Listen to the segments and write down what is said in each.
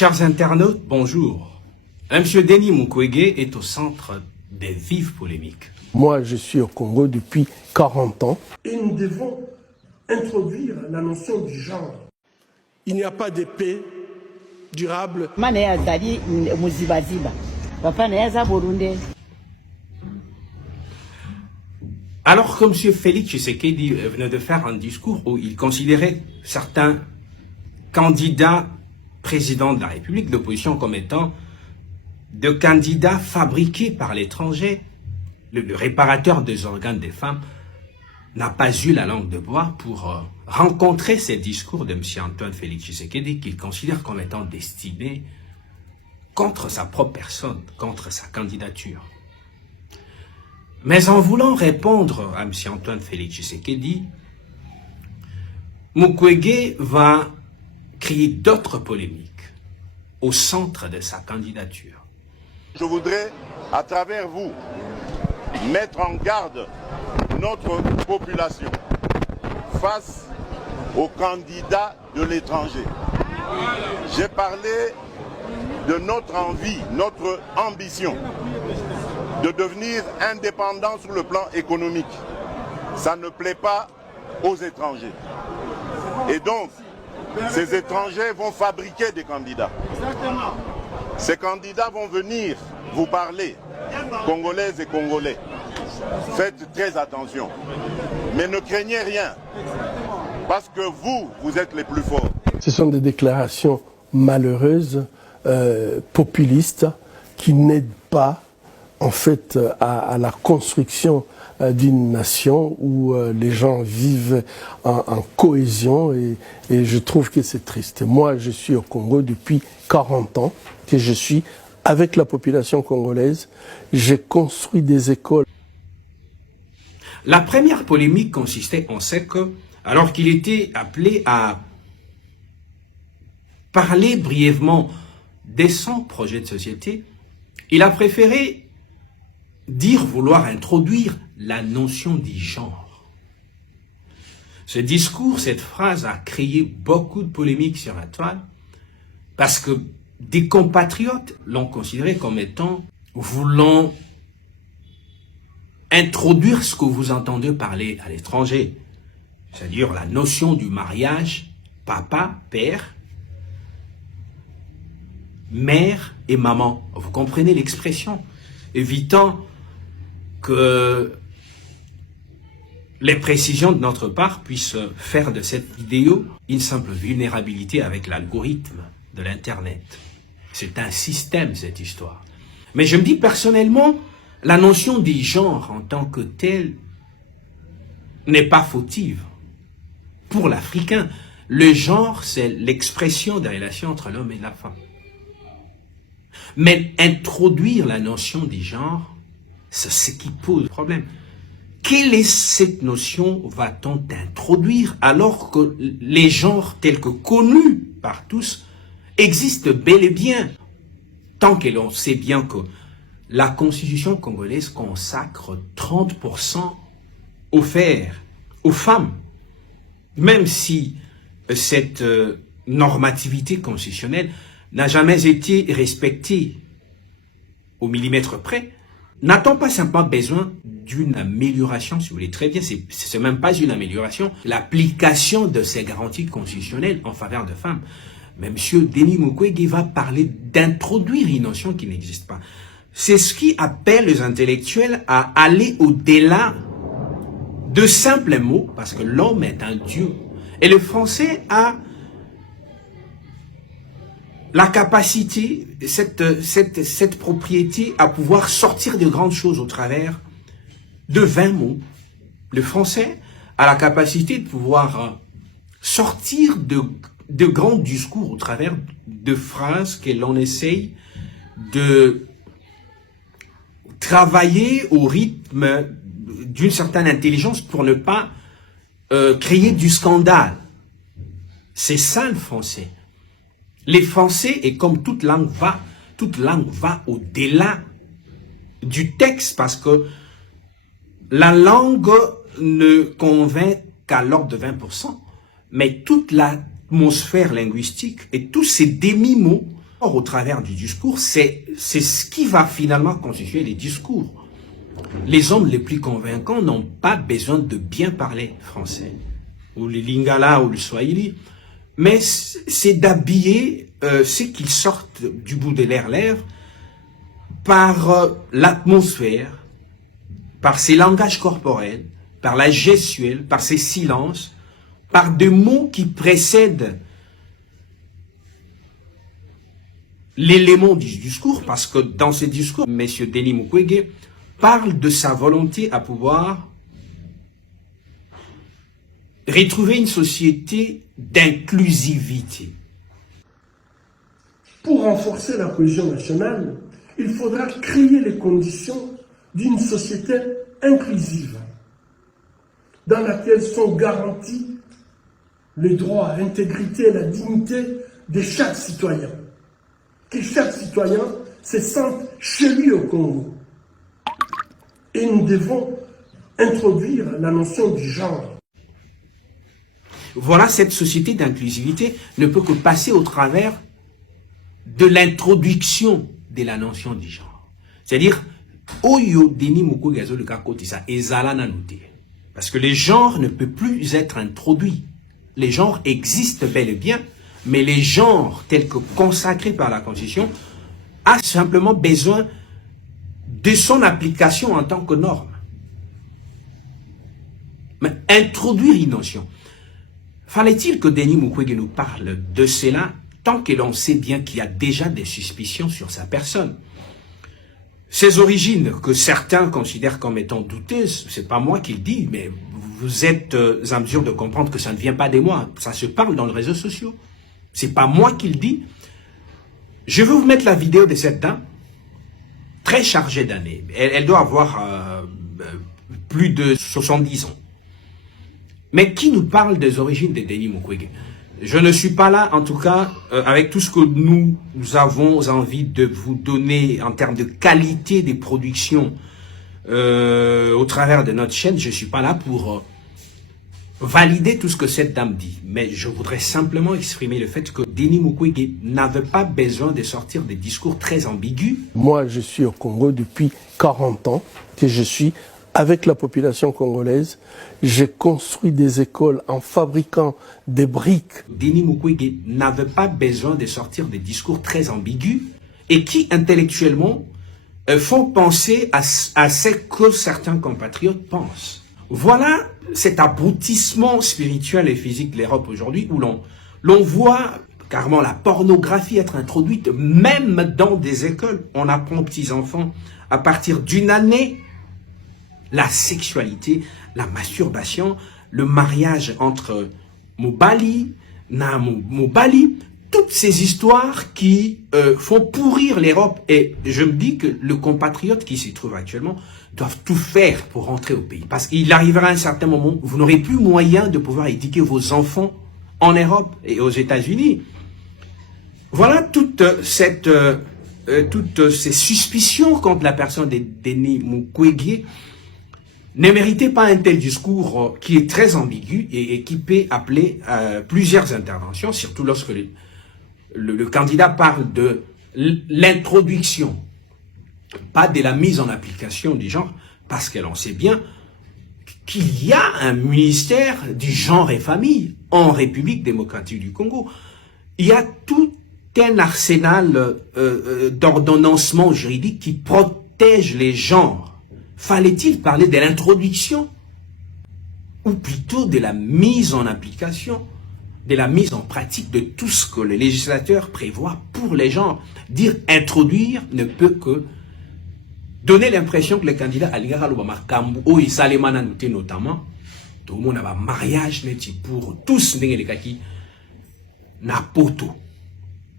Chers internautes, bonjour. M. Denis Mukwege est au centre des vives polémiques. Moi, je suis au Congo depuis 40 ans. Et nous devons introduire la notion du genre. Il n'y a pas de paix durable. Alors que M. Félix Tshisekedi venait de faire un discours où il considérait certains candidats présidents de la République d'opposition comme étant de candidats fabriqués par l'étranger, le réparateur des organes des femmes n'a pas eu la langue de bois pour rencontrer ces discours de M. Antoine Félix Tshisekedi qu'il considère comme étant destinés contre sa propre personne, contre sa candidature. Mais en voulant répondre à M. Antoine Félix Tshisekedi, Mukwege va créer d'autres polémiques au centre de sa candidature. Je voudrais, à travers vous, mettre en garde notre population face aux candidats de l'étranger. J'ai parlé de notre envie, notre ambition de devenir indépendant sur le plan économique. Ça ne plaît pas aux étrangers. Et donc, ces étrangers vont fabriquer des candidats. Ces candidats vont venir vous parler, Congolaises et Congolais. Faites très attention. Mais ne craignez rien, parce que vous êtes les plus forts. Ce sont des déclarations malheureuses, populistes, qui n'aident pas en fait à la construction d'une nation où les gens vivent en cohésion et je trouve que c'est triste. Moi, je suis au Congo depuis 40 ans, que je suis avec la population congolaise. J'ai construit des écoles. La première polémique consistait en ce que, alors qu'il était appelé à parler brièvement de son projet de société, il a préféré dire vouloir introduire la notion du genre. Ce discours, cette phrase a créé beaucoup de polémiques sur la toile parce que des compatriotes l'ont considéré comme étant voulant introduire ce que vous entendez parler à l'étranger, c'est-à-dire la notion du mariage, papa, père, mère et maman. Vous comprenez l'expression? Évitant que les précisions de notre part puissent faire de cette vidéo une simple vulnérabilité avec l'algorithme de l'Internet. C'est un système, cette histoire. Mais je me dis personnellement, la notion des genres en tant que telle n'est pas fautive. Pour l'Africain, le genre, c'est l'expression des relations entre l'homme et la femme. Mais introduire la notion des genres, c'est ce qui pose problème. Quelle est cette notion va-t-on introduire alors que les genres tels que connus par tous existent bel et bien, tant que l'on sait bien que la constitution congolaise consacre 30% offerts aux femmes, même si cette normativité constitutionnelle n'a jamais été respectée au millimètre près. N'a-t-on pas simplement besoin d'une amélioration, si vous voulez très bien, c'est même pas une amélioration, l'application de ces garanties constitutionnelles en faveur de femmes. Mais M. Denis Mukwege va parler d'introduire une notion qui n'existe pas. C'est ce qui appelle les intellectuels à aller au-delà de simples mots, parce que l'homme est un dieu. Et le français a la capacité, cette propriété à pouvoir sortir de grandes choses au travers de 20 mots. Le français a la capacité de pouvoir sortir de grands discours au travers de phrases que l'on essaye de travailler au rythme d'une certaine intelligence pour ne pas créer du scandale. C'est ça le français. Les Français, et comme toute langue va au-delà du texte, parce que la langue ne convainc qu'à l'ordre de 20%, mais toute l'atmosphère linguistique et tous ces demi-mots Or, au travers du discours, c'est ce qui va finalement constituer les discours. Les hommes les plus convaincants n'ont pas besoin de bien parler français, ou le lingala ou le swahili, mais c'est d'habiller ce qu'ils sortent du bout de leurs lèvres par l'atmosphère, par ses langages corporels, par la gestuelle, par ses silences, par des mots qui précèdent l'élément du discours, parce que dans ce discours, M. Denis Mukwege parle de sa volonté à pouvoir retrouver une société d'inclusivité. Pour renforcer la cohésion nationale, il faudra créer les conditions d'une société inclusive, dans laquelle sont garantis les droits, l'intégrité et la dignité de chaque citoyen. Que chaque citoyen se sente chez lui au Congo. Et nous devons introduire la notion du genre. Voilà, cette société d'inclusivité ne peut que passer au travers de l'introduction de la notion du genre. C'est-à-dire, Oyo Denis Mukwege le kakotisa ezala nanute. Parce que les genres ne peuvent plus être introduits. Les genres existent bel et bien, mais les genres tels que consacrés par la Constitution a simplement besoin de son application en tant que norme. Mais introduire une notion. Fallait-il que Denis Mukwege nous parle de cela tant que l'on sait bien qu'il y a déjà des suspicions sur sa personne? Ses origines, que certains considèrent comme étant douteuses, c'est pas moi qui le dis, mais vous êtes en mesure de comprendre que ça ne vient pas de moi. Ça se parle dans les réseaux sociaux. C'est pas moi qui le dis. Je vais vous mettre la vidéo de cette dame, très chargée d'années. Elle doit avoir plus de 70 ans. Mais qui nous parle des origines de Denis Mukwege? Je ne suis pas là, en tout cas, avec tout ce que nous avons envie de vous donner en termes de qualité des productions au travers de notre chaîne. Je ne suis pas là pour valider tout ce que cette dame dit. Mais je voudrais simplement exprimer le fait que Denis Mukwege n'avait pas besoin de sortir des discours très ambigus. Moi, je suis au Congo depuis 40 ans, que je suis avec la population congolaise. J'ai construit des écoles en fabriquant des briques. Denis Mukwege n'avait pas besoin de sortir des discours très ambigus et qui, intellectuellement, font penser à ce que certains compatriotes pensent. Voilà cet aboutissement spirituel et physique de l'Europe aujourd'hui où l'on voit carrément la pornographie être introduite même dans des écoles. On apprend aux petits-enfants à partir d'une année la sexualité, la masturbation, le mariage entre Mobali, Mobali, toutes ces histoires qui font pourrir l'Europe. Et je me dis que le compatriote qui s'y trouve actuellement doivent tout faire pour rentrer au pays. Parce qu'il arrivera un certain moment où vous n'aurez plus moyen de pouvoir éduquer vos enfants en Europe et aux États-Unis. Voilà toutes ces suspicions contre la personne de Denis Mukwege ne méritait pas un tel discours qui est très ambigu et qui peut appeler plusieurs interventions, surtout lorsque le candidat parle de l'introduction, pas de la mise en application du genre, parce que l'on sait bien qu'il y a un ministère du genre et famille en République démocratique du Congo. Il y a tout un arsenal d'ordonnancement juridique qui protège les genres. Fallait-il parler de l'introduction ou plutôt de la mise en application, de la mise en pratique de tout ce que le législateur prévoit pour les genres? Dire introduire ne peut que donner l'impression que les candidats à l'Igaraloba Kambu, ou Isalemana notamment, tout le monde a un mariage pour tous les kaki na poto.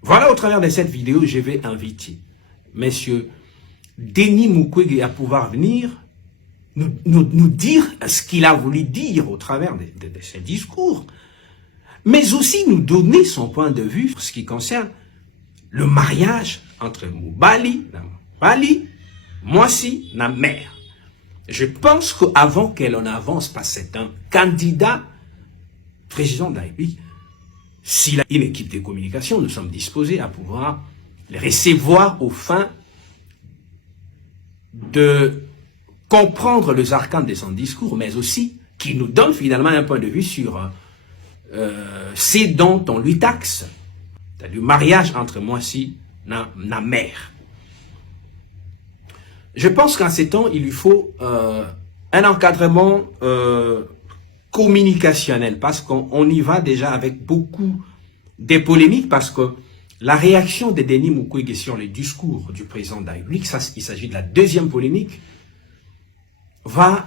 Voilà, au travers de cette vidéo, je vais inviter messieurs Denis Mukwege à pouvoir venir nous dire ce qu'il a voulu dire au travers de ses discours, mais aussi nous donner son point de vue pour ce qui concerne le mariage entre Mobali, Mwasi, na mère. Je pense qu'avant qu'elle en avance, parce que c'est un candidat président de la République, s'il a une équipe de communication, nous sommes disposés à pouvoir les recevoir aux fins de comprendre les arcanes de son discours, mais aussi qui nous donne finalement un point de vue sur ce dont on lui taxe. C'est-à-dire le mariage entre moi si na mère. Je pense qu'en ces temps, il lui faut un encadrement communicationnel, parce qu'on y va déjà avec beaucoup de polémiques, parce que la réaction de Denis Mukwege sur les discours du président de la République, ça, il s'agit de la deuxième polémique, va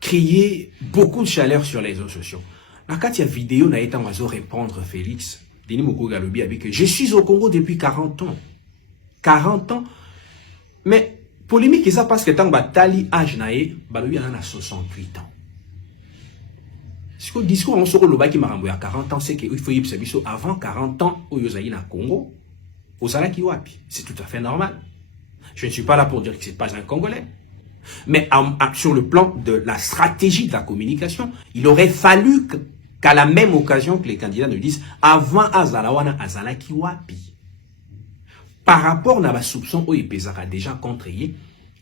créer beaucoup de chaleur sur les réseaux sociaux. Quand il y a vidéo, n'a été en répondre Félix, Denis Mukwege a dit avec je suis au Congo depuis 40 ans. 40 ans. Mais polémique, c'est ça parce que tant que Tali âge naé, Balobi en a 68 ans. Ce que le discours on se relève qui m'a renvoyé à 40 ans, c'est qu'il faut y observer avant 40 ans au Yosaï na Congo, au Salaki Wapi. C'est tout à fait normal. Je ne suis pas là pour dire que ce n'est pas un Congolais. Mais sur le plan de la stratégie de la communication, il aurait fallu qu'à la même occasion que les candidats nous disent avant Azalawana Azalaki Wapi. Par rapport à la soupçon où il pesera déjà contre lui,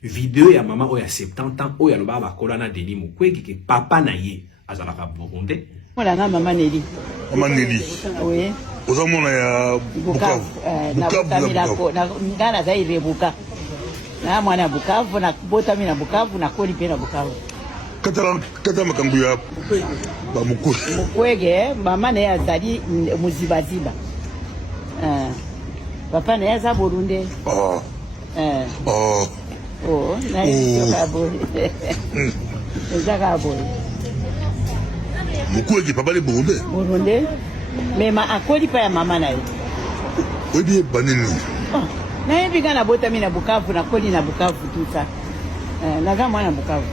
vidéo à maman où il y a 70 ans, où il y a le baba Kolana Denis Mukwege qui papa naïe Azalaka Burundais. Voilà, maman Nelly. Maman Nelly. Oui. Aux hommes, on a Bukavu. Ngana zaire Bukavu. Na mwana Bukavu na bota mina Bukavu na koli pena Bukavu. Kata makambu ya ba Mukwege mama ne azali muzibaziba. Papa ne aza Burundi. Na yokabo. Ezakabo. Mukwege papa le Burundi. Burundi. Mema akoli pa ya mama na ye. Obi banini. Na hivi kana bota mina Bukavu na koli na Bukavu tout ça. Na ga mwana Bukavu.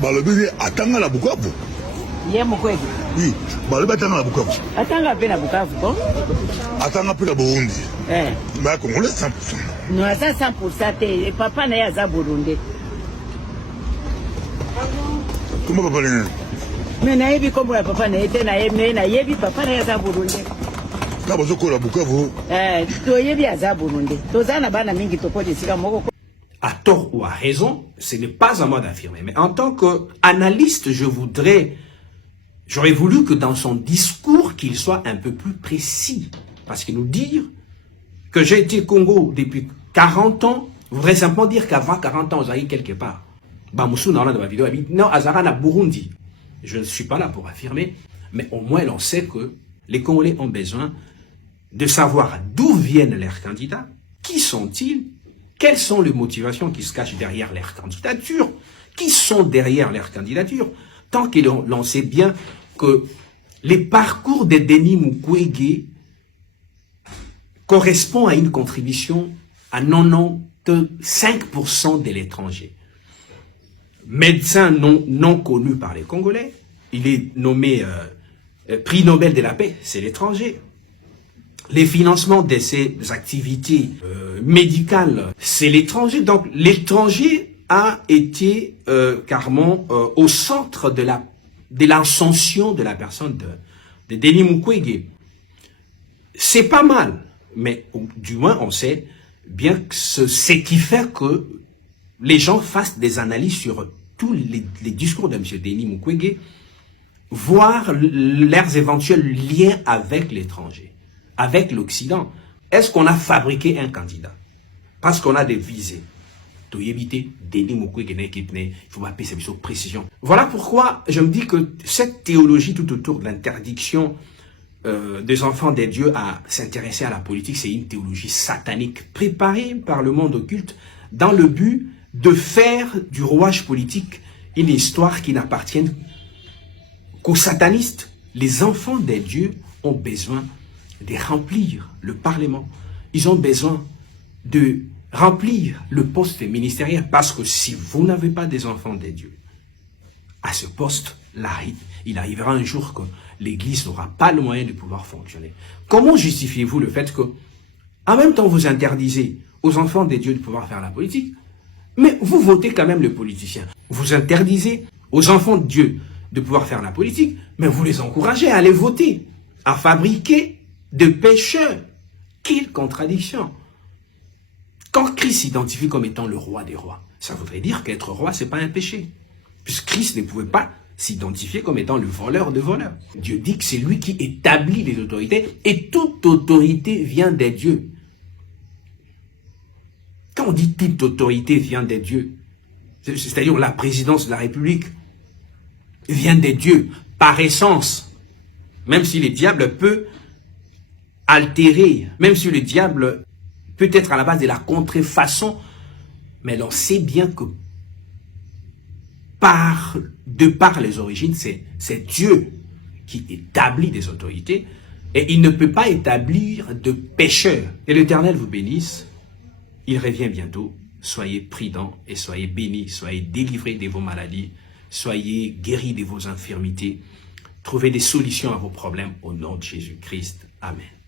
Balobi atanga la Bukavu. Ye Mukwege. Oui, balobi atanga la Bukavu. Atanga pe na Bukavu bon? Atanga pe la Burundi. Ba Congolais 100%. Non, à 100% te papa na ya za Burundi. Comment papa ne? Mais na hivi kombo ya papa na ete na yeme na yebi papa na ya za Burundi. Na bazoko la Bukavu. To yebi ya za Burundi. To zana bana mingi to pode sika moko. À tort ou à raison, ce n'est pas à moi d'affirmer. Mais en tant qu'analyste, j'aurais voulu que dans son discours, qu'il soit un peu plus précis. Parce que nous dire que j'ai été au Congo depuis 40 ans, voudrait simplement dire qu'avant 40 ans, vous avez quelque part. Bamoussou, dans la vidéo, non, Azara na Burundi. Je ne suis pas là pour affirmer, mais au moins l'on sait que les Congolais ont besoin de savoir d'où viennent leurs candidats, qui sont-ils, quelles sont les motivations qui se cachent derrière leur candidature, qui sont derrière leur candidature, tant que l'on sait bien que les parcours de Denis Mukwege correspond à une contribution à 95% de l'étranger. Médecin non connu par les Congolais, il est nommé prix Nobel de la paix, c'est l'étranger. Les financements de ces activités médicales, c'est l'étranger. Donc l'étranger a été carrément au centre de l'ascension de la personne de Denis Mukwege. C'est pas mal, mais du moins on sait bien que ce qui fait que les gens fassent des analyses sur tous les discours de M. Denis Mukwege, voir leurs éventuels liens avec l'étranger, avec l'Occident. Est-ce qu'on a fabriqué un candidat parce qu'on a des visées? Il faut m'appeler ça sur précision. Voilà pourquoi je me dis que cette théologie tout autour de l'interdiction des enfants des dieux à s'intéresser à la politique, c'est une théologie satanique préparée par le monde occulte dans le but de faire du rouage politique une histoire qui n'appartient qu'aux satanistes. Les enfants des dieux ont besoin de remplir le Parlement. Ils ont besoin de remplir le poste ministériel, parce que si vous n'avez pas des enfants des dieux à ce poste-là, il arrivera un jour que l'Église n'aura pas le moyen de pouvoir fonctionner. Comment justifiez-vous le fait que, en même temps, vous interdisez aux enfants des dieux de pouvoir faire la politique, mais vous votez quand même le politicien? Vous interdisez aux enfants de Dieu de pouvoir faire la politique, mais vous les encouragez à aller voter, à fabriquer de pécheurs Quelle contradiction! Quand Christ s'identifie comme étant le roi des rois, ça voudrait dire qu'être roi, c'est pas un péché. Puisque Christ ne pouvait pas s'identifier comme étant le voleur de voleurs. Dieu dit que c'est lui qui établit les autorités, et toute autorité vient des dieux. Quand on dit toute autorité vient des dieux, c'est-à-dire la présidence de la République vient des dieux, par essence. Même si le diable peut altérer, même si le diable peut être à la base de la contrefaçon, mais l'on sait bien que de par les origines, c'est Dieu qui établit des autorités, et il ne peut pas établir de pécheurs. Et l'Éternel vous bénisse, il revient bientôt, soyez prudents et soyez bénis, soyez délivrés de vos maladies, soyez guéris de vos infirmités, trouvez des solutions à vos problèmes au nom de Jésus-Christ. Amen.